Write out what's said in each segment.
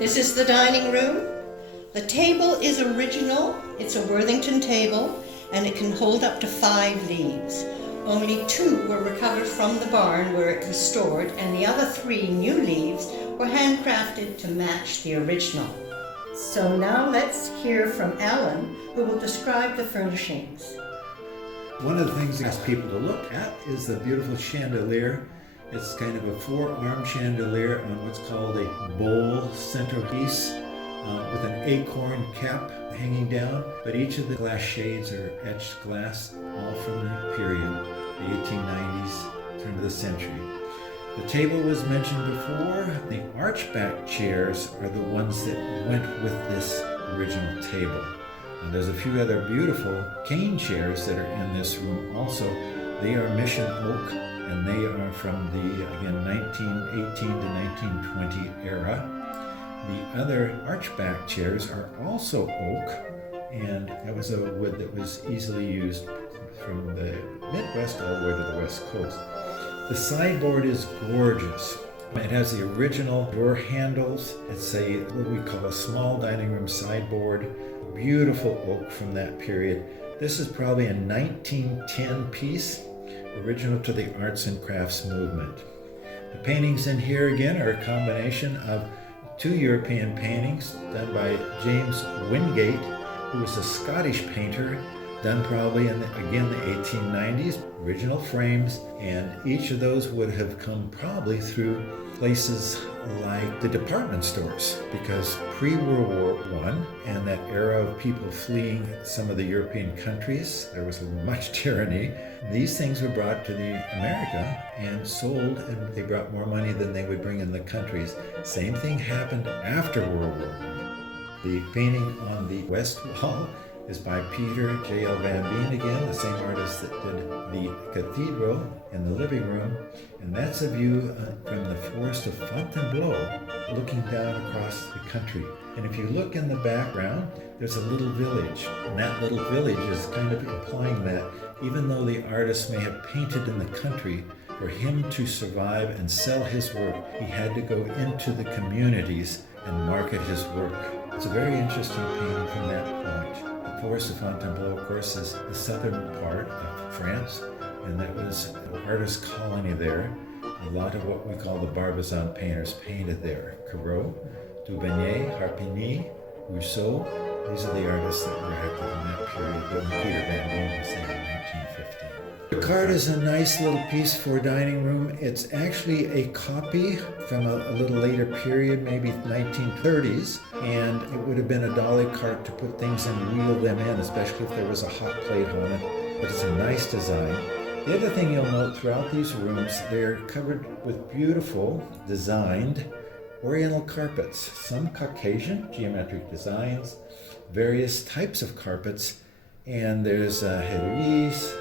This is the dining room. The table is original. It's a Worthington table, and it can hold up to 5 leaves. Only 2 were recovered from the barn where it was stored, and the other 3 new leaves were handcrafted to match the original. So now let's hear from Alan, who will describe the furnishings. One of the things I ask people to look at is the beautiful chandelier. It's kind of a 4-arm chandelier on what's called a bowl centerpiece with an acorn cap hanging down. But each of the glass shades are etched glass, all from the period, the 1890s, turn of the century. The table was mentioned before. The archback chairs are the ones that went with this original table. There's a few other beautiful cane chairs that are in this room also. They are mission oak, and they are from the, again, 1918 to 1920 era. The other archback chairs are also oak, and that was a wood that was easily used from the Midwest all the way to the West Coast. The sideboard is gorgeous. It has the original door handles. It's what we call a small dining room sideboard. Beautiful oak from that period. This is probably a 1910 piece, original to the arts and crafts movement. The paintings in here again are a combination of 2 European paintings done by James Wingate, who was a Scottish painter, done probably in the 1890s, original frames, and each of those would have come probably through places like the department stores, because pre-World War I and that era of people fleeing some of the European countries, there was much tyranny. These things were brought to America and sold, and they brought more money than they would bring in the countries. Same thing happened after World War I. The painting on the west wall is by Peter J.L. Van Veen again, the same artist that did the cathedral in the living room. And that's a view from the forest of Fontainebleau, looking down across the country. And if you look in the background, there's a little village. And that little village is kind of implying that even though the artist may have painted in the country, for him to survive and sell his work, he had to go into the communities and market his work. It's a very interesting painting from that point. The forest of Fontainebleau, of course, is the southern part of France, and that was an artist colony there. A lot of what we call the Barbizon painters painted there. Corot, Dubigny, Harpigny, Rousseau. These are the artists that were active in that period. Peter Van Veen was there in 1915. The card is a nice little piece for a dining room. It's actually a copy from a little later period, maybe 1930s, and it would have been a dolly cart to put things and wheel them in, especially if there was a hot plate on it. But it's a nice design. The other thing you'll note throughout these rooms, they're covered with beautiful, designed oriental carpets. Some Caucasian geometric designs, various types of carpets, and there's Heloise,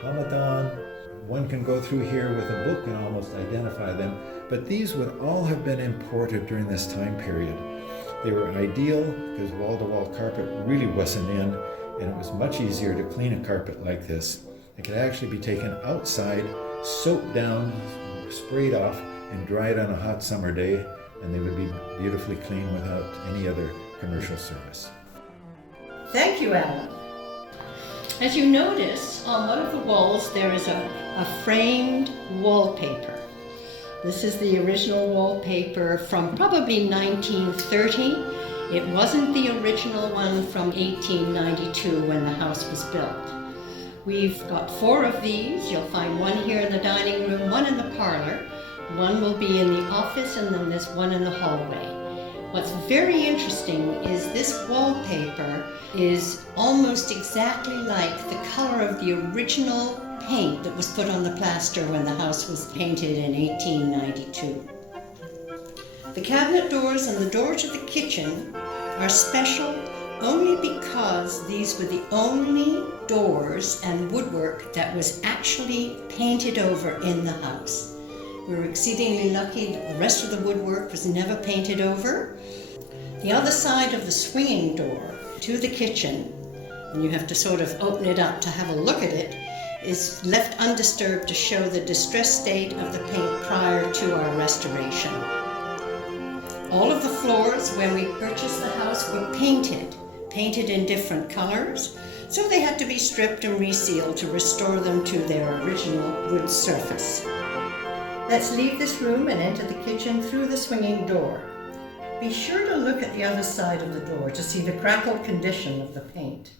Hamadan. One can go through here with a book and almost identify them, but these would all have been imported during this time period. They were ideal because wall-to-wall carpet really wasn't in, and it was much easier to clean a carpet like this. It could actually be taken outside, soaked down, sprayed off, and dried on a hot summer day, and they would be beautifully clean without any other commercial service. Thank you, Alan. As you notice, on one of the walls there is a framed wallpaper. This is the original wallpaper from probably 1930. It wasn't the original one from 1892 when the house was built. We've got 4 of these. You'll find one here in the dining room, one in the parlor, one will be in the office, and then there's one in the hallway. What's very interesting is this wallpaper is almost exactly like the color of the original paint that was put on the plaster when the house was painted in 1892. The cabinet doors and the door to the kitchen are special only because these were the only doors and woodwork that was actually painted over in the house. We were exceedingly lucky that the rest of the woodwork was never painted over. The other side of the swinging door to the kitchen, and you have to sort of open it up to have a look at it, is left undisturbed to show the distressed state of the paint prior to our restoration. All of the floors when we purchased the house were painted in different colors, so they had to be stripped and resealed to restore them to their original wood surface. Let's leave this room and enter the kitchen through the swinging door. Be sure to look at the other side of the door to see the crackled condition of the paint.